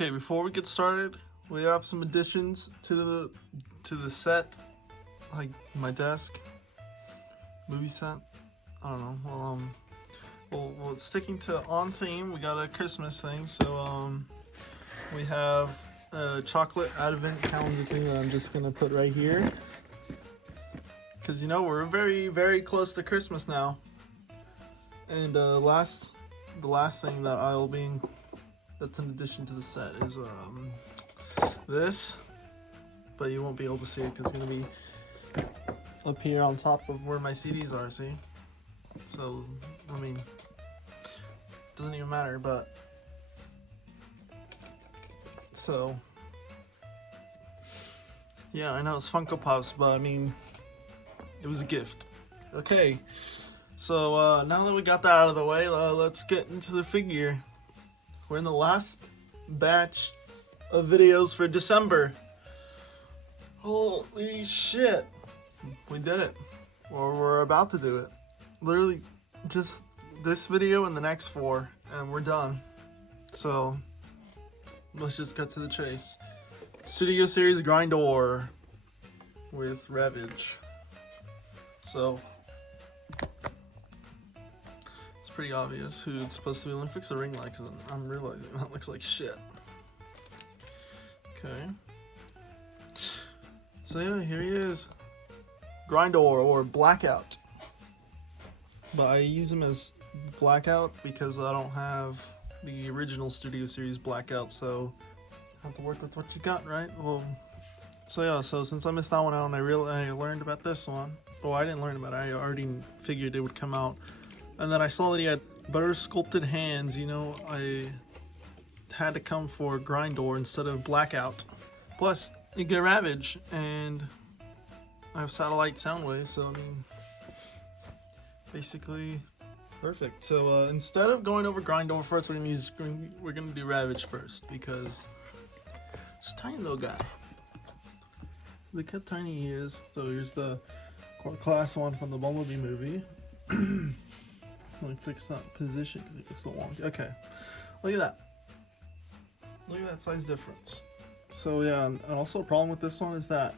Okay, before we get started, we have some additions to the set, like my desk, movie set. I don't know. Well, sticking to on theme, we got a Christmas thing. So we have a chocolate advent calendar thing that I'm just gonna put right here, because you know we're very, very close to Christmas now. And the last thing that that's in addition to the set is this, but you won't be able to see it because it's gonna be up here on top of where my CDs are. See, so I mean, it doesn't even matter. But so yeah, I know it's Funko Pops, but I mean, it was a gift. Okay, so now that we got that out of the way, let's get into the figure. We're in the last batch of videos for December. Holy shit. We did it. Or we're about to do it. Literally just this video and the next 4 and we're done. So let's just get to the chase. Studio Series Grindor with Ravage. So it's pretty obvious who it's supposed to be. Let me fix the ring light because I'm realizing that looks like shit. Okay. So yeah, here he is. Grindor or Blackout. But I use him as Blackout because I don't have the original Studio Series Blackout, so I have to work with what you got, right? Well, so yeah, so since I missed that one out and I learned about this one. Well, I didn't learn about it, I already figured it would come out. And then I saw that he had better sculpted hands, you know, I had to come for Grindor instead of Blackout. Plus, you get Ravage, and I have satellite sound waves, so I mean, basically perfect. So instead of going over Grindor first, we're gonna do Ravage first, because it's a tiny little guy. Look how tiny he is. So here's the core class one from the Bumblebee movie. Let me fix that position because it gets so wonky. Okay, look at that. Look at that size difference. So yeah, and also a problem with this one is that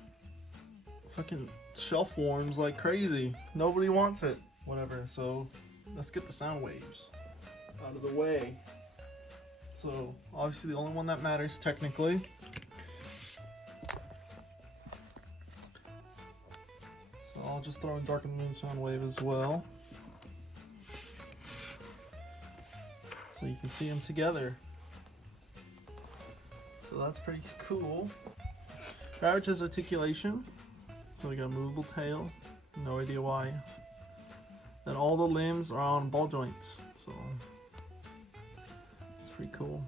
fucking shelf warms like crazy. Nobody wants it. Whatever. So let's get the sound waves out of the way. So obviously the only one that matters technically. So I'll just throw in Dark and Moon sound wave as well, so you can see them together. So that's pretty cool. Ravage has articulation, so we got a movable tail, no idea why. And all the limbs are on ball joints, so it's pretty cool.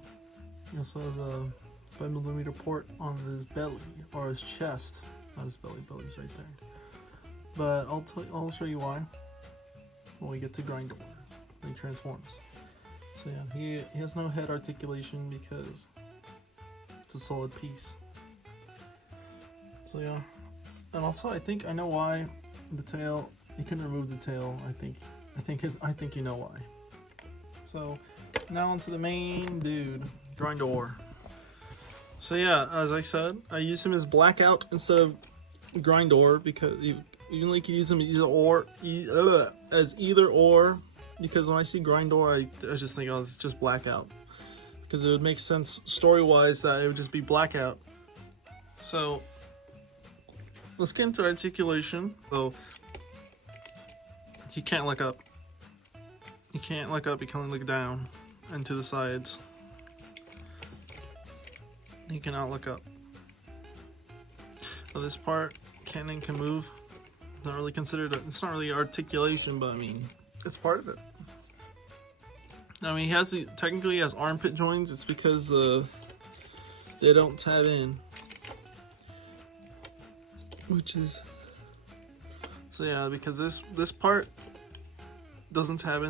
He also has a 5mm port on his belly, or his chest, not his belly, belly's right there. But I'll show you why when we get to Grindor, when he transforms. So yeah, he has no head articulation because it's a solid piece. So yeah, and also I think I know why the tail. You can remove the tail. I think you know why. So now onto the main dude, Grindor. So yeah, as I said, I use him as Blackout instead of Grindor because even though you can use him as either or, because when I see Grindor, I just think, oh, it's just Blackout. Because it would make sense story-wise that it would just be Blackout. So, let's get into articulation. So, he can't look up. He can't look up, he can only look down and to the sides. He cannot look up. So this part, Cannon can move. Not really considered, it's not really articulation, but I mean, it's part of it. I mean, technically he has armpit joints. It's because they don't tab in, which is, so yeah, because this part doesn't tab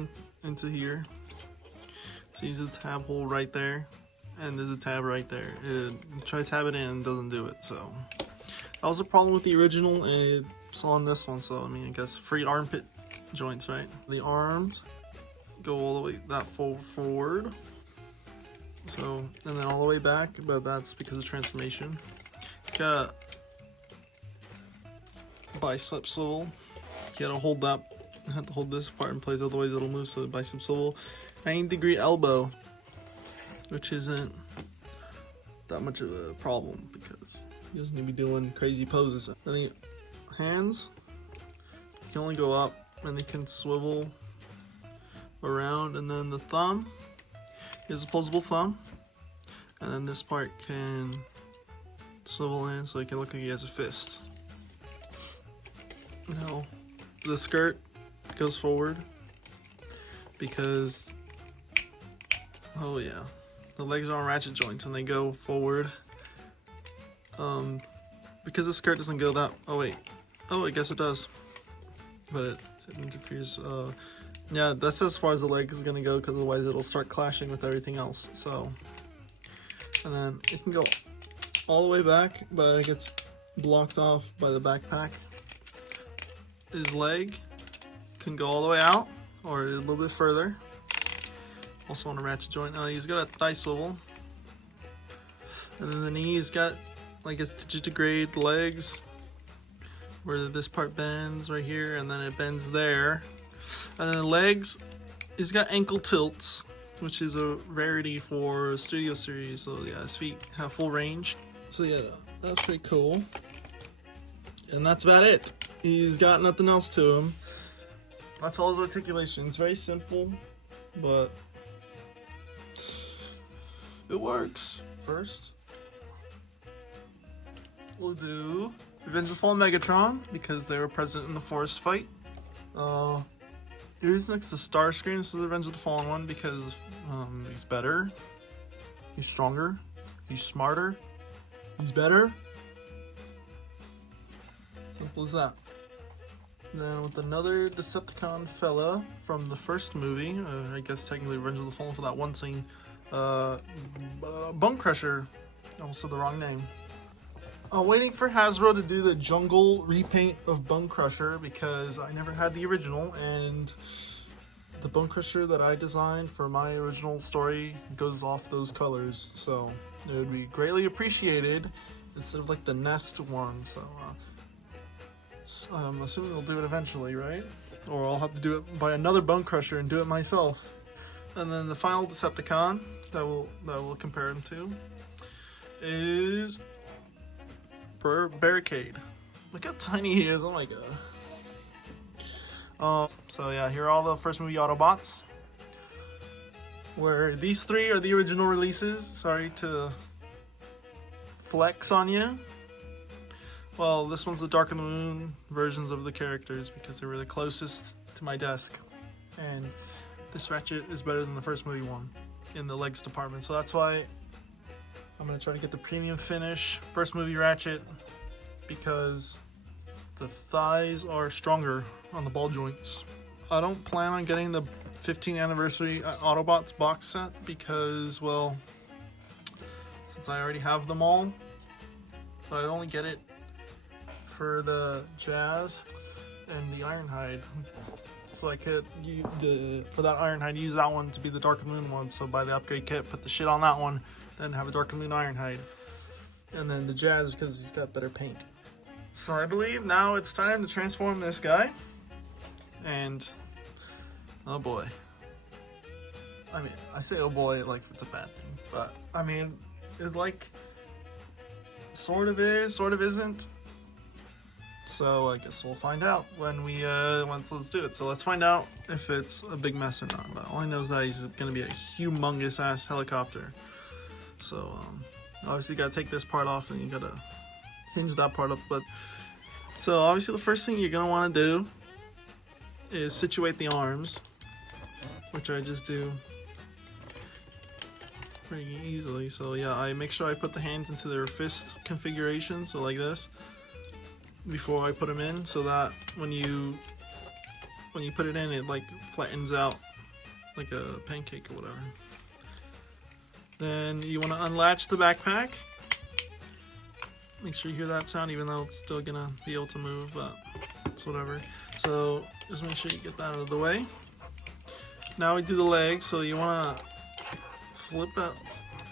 into So there's a tab hole right there, and there's a tab right there. Try to tab it in, and it doesn't do it. So that was a problem with the original, and it's on this one. So I mean, I guess free armpit joints, right? The arms go all the way that forward, So, and then all the way back, but that's because of transformation. It's got a bicep swivel. You gotta hold that, you have to hold this part in place, otherwise it'll move. So the bicep swivel, 90-degree elbow, which isn't that much of a problem because he doesn't need to be doing crazy poses. Then the hands can only go up and they can swivel around, and then the thumb is a posable thumb, and then this part can swivel in so it can look like he has a fist. Now the skirt goes forward because, oh yeah, the legs are on ratchet joints and they go forward. Because the skirt doesn't go that, oh wait, oh I guess it does, but it interferes. Yeah, that's as far as the leg is gonna go, because otherwise it'll start clashing with everything else. So, and then it can go all the way back, but it gets blocked off by the backpack. His leg can go all the way out, or a little bit further. Also on a ratchet joint. Now he's got a thigh swivel, and then the knee's got like his digitigrade legs, where this part bends right here, and then it bends there. And then the legs, he's got ankle tilts, which is a rarity for Studio Series. So yeah, his feet have full range. So yeah, that's pretty cool. And that's about it. He's got nothing else to him. That's all his articulation. It's very simple, but it works. First, we'll do Revenge of the Fallen Megatron, because they were present in the forest fight. Here's next to Starscream. This is the Revenge of the Fallen one because he's better, he's stronger, he's smarter, he's better. Simple as that. Then with another Decepticon fella from the first movie, I guess technically Revenge of the Fallen for that one scene, Bone Crusher. I almost said the wrong name. I'm waiting for Hasbro to do the jungle repaint of Bone Crusher because I never had the original, and the Bone Crusher that I designed for my original story goes off those colors, so it would be greatly appreciated instead of like the Nest one. So I'm assuming they'll do it eventually, right? Or I'll have to do it by another Bone Crusher and do it myself. And then the final Decepticon that we'll compare him to is Barricade. Look how tiny he is, oh my god. So yeah, here are all the first movie Autobots, where these three are the original releases. Sorry to flex on you. Well, this one's the Dark of the Moon versions of the characters because they were the closest to my desk, and this Ratchet is better than the first movie one in the legs department, so that's why I'm going to try to get the premium finish first movie Ratchet, because the thighs are stronger on the ball joints. I don't plan on getting the 15th anniversary Autobots box set because, well, since I already have them all, but I'd only get it for the Jazz and the Ironhide. So I could, for that Ironhide, use that one to be the Dark of the Moon one. So buy the upgrade kit, put the shit on that one, then have a Dark of the Moon Ironhide. And then the Jazz because he's got better paint. So I believe now it's time to transform this guy. And, oh boy. I mean, I say oh boy like it's a bad thing. But, I mean, it like, sort of is, sort of isn't. So I guess we'll find out when we let's do it. So let's find out if it's a big mess or not. But all I know is that he's gonna be a humongous ass helicopter. So obviously you gotta take this part off and you gotta hinge that part up. But so obviously the first thing you're gonna want to do is situate the arms, which I just do pretty easily. So yeah, I make sure I put the hands into their fist configuration, so like this, before I put them in, so that when you put it in, it like flattens out like a pancake or whatever. Then you want to unlatch the backpack. Make sure you hear that sound, even though it's still gonna be able to move, but it's whatever. So just make sure you get that out of the way. Now we do the legs. So you want to flip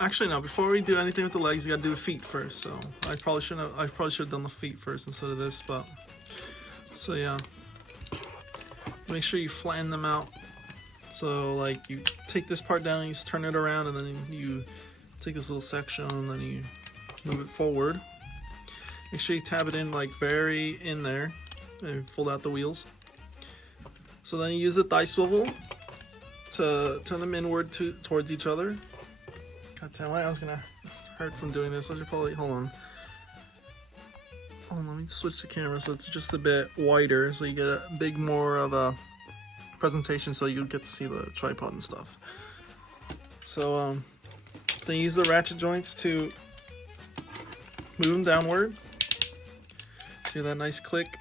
Actually, no. Before we do anything with the legs, you gotta do the feet first. So I probably should have done the feet first instead of this. But so yeah, make sure you flatten them out. So like you take this part down, you just turn it around, and then you take this little section and then you move it forward. Make sure you tab it in like very in there, and fold out the wheels. So then you use the thigh swivel to turn them inward towards each other. God damn it, I was gonna hurt from doing this. I should probably, hold on, let me switch the camera so it's just a bit wider so you get a big more of a presentation so you get to see the tripod and stuff. So then use the ratchet joints to move them downward. See that nice click?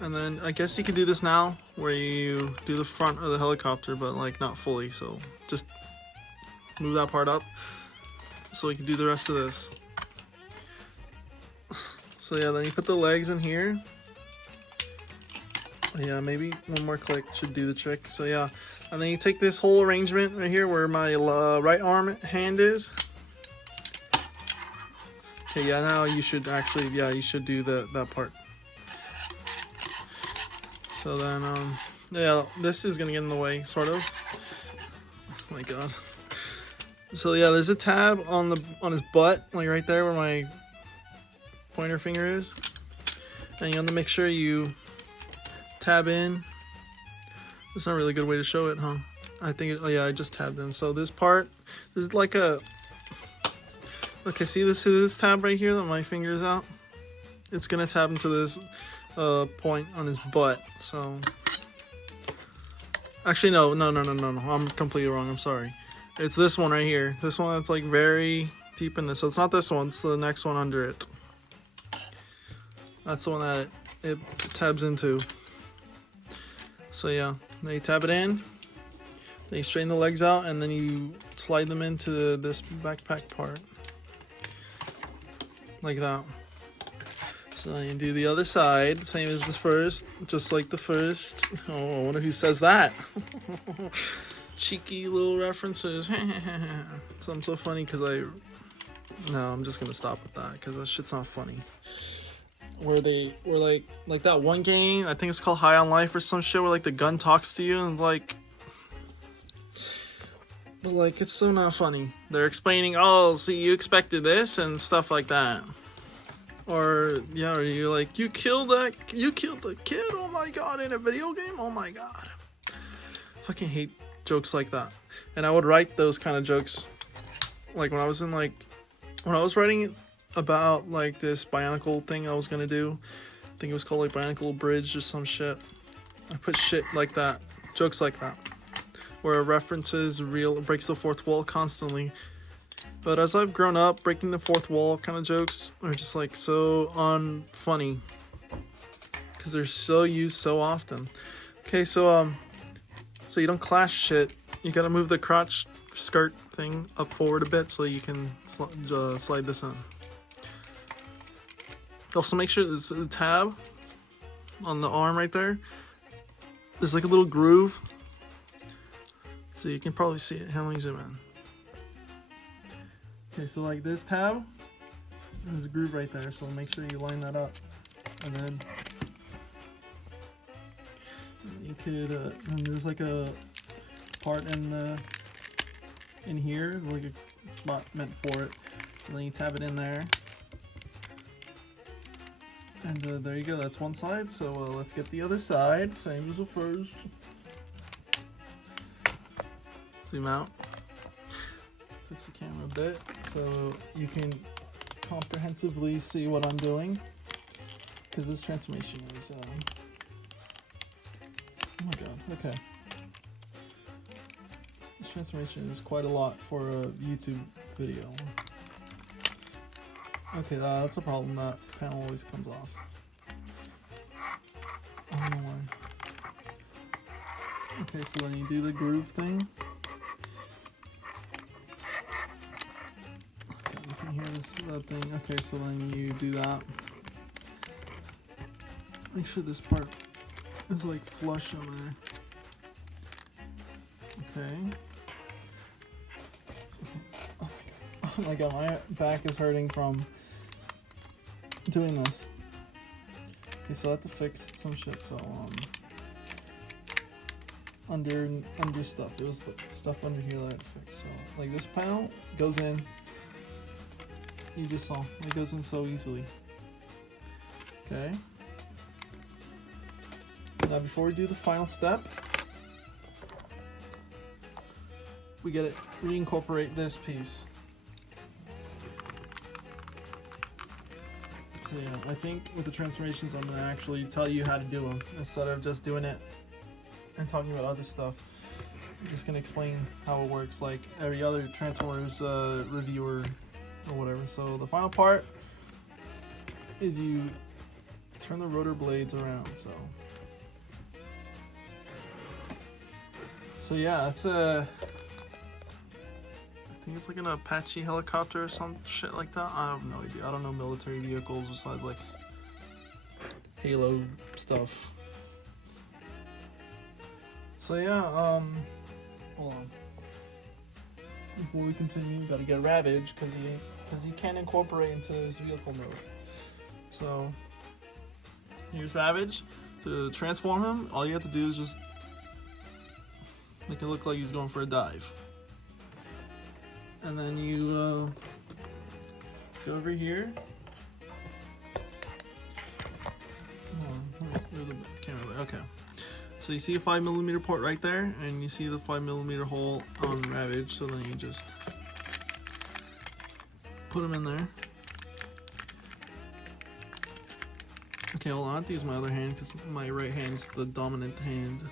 And then I guess you can do this now where you do the front of the helicopter but like not fully, so just move that part up so we can do the rest of this. So yeah, then you put the legs in here. Yeah, maybe one more click should do the trick. So yeah, and then you take this whole arrangement right here where my right arm hand is. Okay, yeah, now you should actually, yeah, you should do that part. So then, yeah, this is gonna get in the way, sort of. Oh my god. So yeah, there's a tab on his butt, like right there where my pointer finger is, and you have to make sure you tab in. It's not really a good way to show it, huh? I think, oh yeah, I just tabbed in. So this part, this is like a, okay, see this tab right here that my finger is out? It's gonna tab into this point on his butt. So actually no, I'm completely wrong, I'm sorry. It's this one right here. This one that's like very deep in this. So it's not this one, it's the next one under it. That's the one that it tabs into. So yeah, then you tab it in, then you straighten the legs out, and then you slide them into this backpack part. Like that. So then you do the other side, same as the first, just like the first. Oh, I wonder who says that. Cheeky little references. So I'm so funny because no, I'm just gonna stop with that because that shit's not funny. Where they were like that one game, I think it's called High on Life or some shit, where like the gun talks to you and like, but like it's so not funny. They're explaining, oh, see, you expected this and stuff like that. Or yeah, or you're like, you killed the kid, oh my god, in a video game, oh my god. Fucking hate jokes like that. And I would write those kind of jokes like when I was writing about like this Bionicle thing I was gonna do. I think it was called like Bionicle Bridge or some shit. I put shit like that, jokes like that, where references breaks the fourth wall constantly. But as I've grown up, breaking the fourth wall kind of jokes are just like so unfunny because they're so used so often. Okay, so you don't clash shit. You gotta move the crotch skirt thing up forward a bit so you can slide this in. Also make sure there's a tab on the arm right there. There's like a little groove. So you can probably see it. Let me zoom in. Okay, so like this tab, there's a groove right there, so make sure you line that up. And then you could, and there's like a part in here, like a spot meant for it. And then you tab it in there. And there you go, that's one side. So let's get the other side, same as the first. Zoom out. Fix the camera a bit so you can comprehensively see what I'm doing. Because this transformation is, oh my god, okay. This transformation is quite a lot for a YouTube video. Okay, that's a problem, that panel always comes off. I don't know why. Okay, so then you do the groove thing. Okay, you can hear that thing. Okay, so then you do that. Make sure this part is like flush on there. Okay. Oh. my god, my back is hurting from doing this. Okay, so I have to fix some shit. So under stuff, there was stuff under here that I had to fix. So like this panel goes in. You just saw it goes in so easily. Okay. Now before we do the final step, we gotta reincorporate this piece. So yeah, I think with the transformations, I'm gonna actually tell you how to do them instead of just doing it and talking about other stuff. I'm just gonna explain how it works like every other Transformers reviewer or whatever. So the final part is you turn the rotor blades around. So yeah, it's I think it's like an Apache helicopter or some shit like that. I have no idea. I don't know military vehicles besides like Halo stuff. So yeah, hold on. Before we continue, gotta get Ravage because he can't incorporate into his vehicle mode. So here's Ravage. To transform him, all you have to do is just make it look like he's going for a dive. And then you go over here. Okay. So you see a 5mm port right there, and you see the 5mm hole on Ravage. So then you just put him in there. Okay, hold on. I have to use my other hand because my right hand's the dominant hand.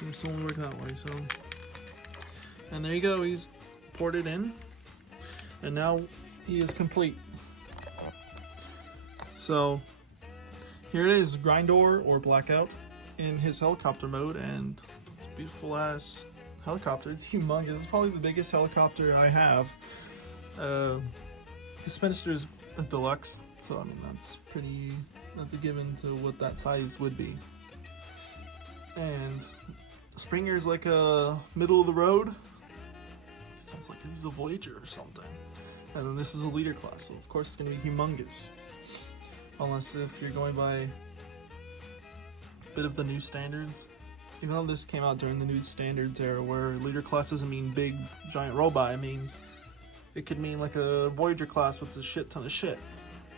Seems to only work that way. So. And there you go, he's ported in, and now he is complete. So here it is, Grindor or Blackout in his helicopter mode, and it's a beautiful ass helicopter. It's humongous. It's probably the biggest helicopter I have. His Spinster is a deluxe, so I mean that's a given to what that size would be. And Springer's like a middle of the road. Sounds like he's a Voyager or something. And then this is a leader class, so of course it's going to be humongous. Unless if you're going by a bit of the new standards. Even though this came out during the new standards era where leader class doesn't mean big giant robot, it could mean like a Voyager class with a shit ton of shit.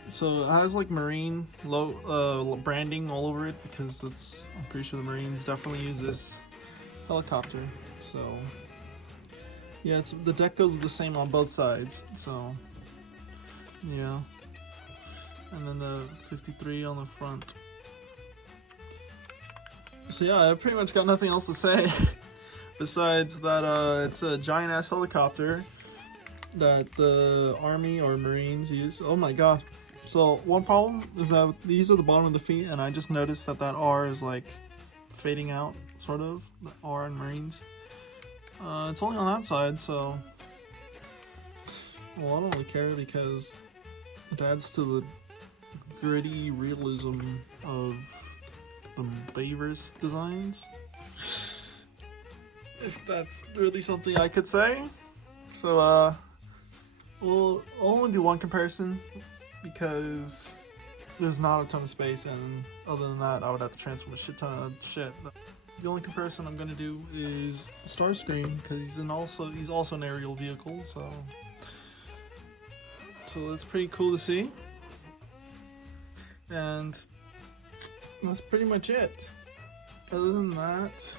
So it has like marine branding all over it because I'm pretty sure the Marines definitely use this helicopter. So yeah, the deck goes the same on both sides, so yeah. And then the 53 on the front. So yeah, I pretty much got nothing else to say besides that it's a giant ass helicopter that the Army or Marines use. Oh my god. So one problem is that these are the bottom of the feet, and I just noticed that R is like fading out, sort of, the R in Marines. It's only on that side, so well, I don't really care because it adds to the gritty realism of the Bayverse designs, if that's really something I could say. So we'll only do one comparison because there's not a ton of space, and other than that I would have to transform a shit ton of shit. The only comparison I'm gonna do is Starscream because he's also an aerial vehicle, so that's pretty cool to see. And that's pretty much it. Other than that,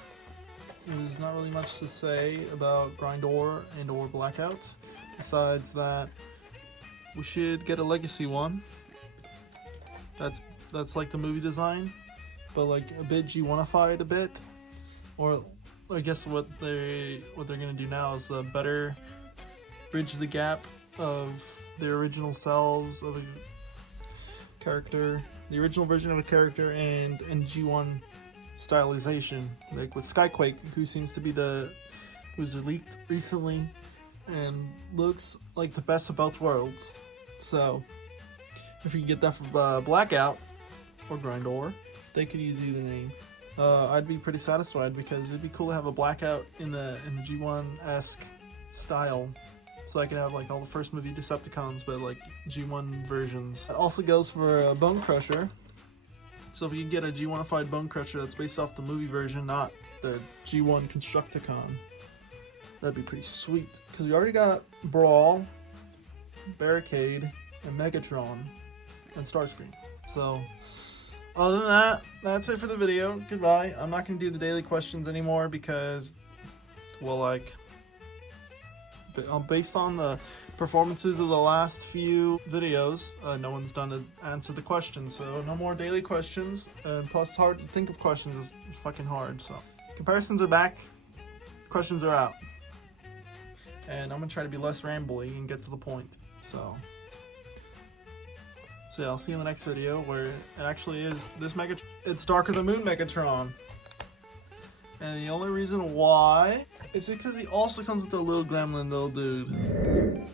there's not really much to say about Grindor and or Blackout, besides that we should get a legacy one. That's like the movie design, but like a bit G1ified a bit, or I guess what they're gonna do now is better bridge the gap of the original selves of the character, the original version of a character, and G1 stylization, like with Skyquake, who's leaked recently and looks like the best of both worlds. So if you get that from Blackout or Grindor, they could use either name. I'd be pretty satisfied because it'd be cool to have a Blackout in the G1-esque style So I can have like all the first movie Decepticons, but like G1 versions. It also goes for Bone Crusher. So if you can get a G1ified Bone Crusher that's based off the movie version, not the G1 Constructicon, that'd be pretty sweet. Because we already got Brawl, Barricade, and Megatron, and Starscream. So other than that, that's it for the video. Goodbye. I'm not going to do the daily questions anymore because, well, like, based on the performances of the last few videos, no one's done to answer the questions. So no more daily questions. And plus, it's hard to think of questions. It's fucking hard. So comparisons are back. Questions are out. And I'm going to try to be less rambly and get to the point. So yeah, I'll see you in the next video where it actually is this Megatron. It's Darker Than Moon Megatron. And the only reason why is because he also comes with a little gremlin little dude.